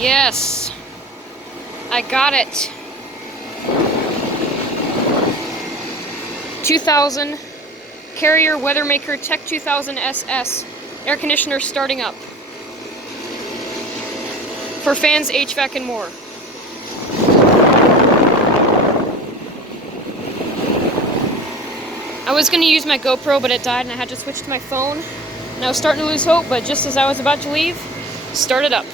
Yes, I got it. 2000 Carrier WeatherMaker TECH2000 SS air conditioner starting up for fans, HVAC, and more. I was going to use my GoPro, but it died and I had to switch to my phone. And I was starting to lose hope, but just as I was about to leave, start it up.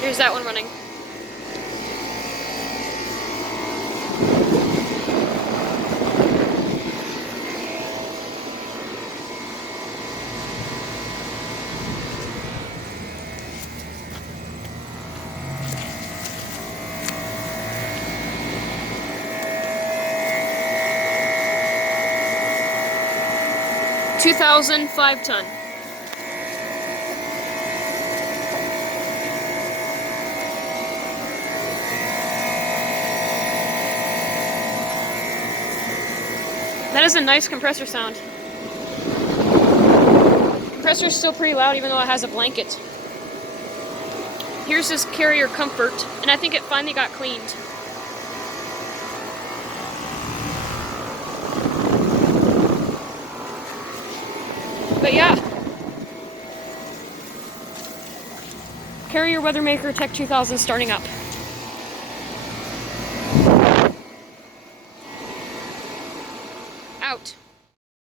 Here's that one running. $2,000 5-ton. That is a nice compressor sound. Compressor is still pretty loud even though it has a blanket. Here's this Carrier Comfort, and I think it finally got cleaned. But yeah. Carrier WeatherMaker TECH2000 starting up. Out.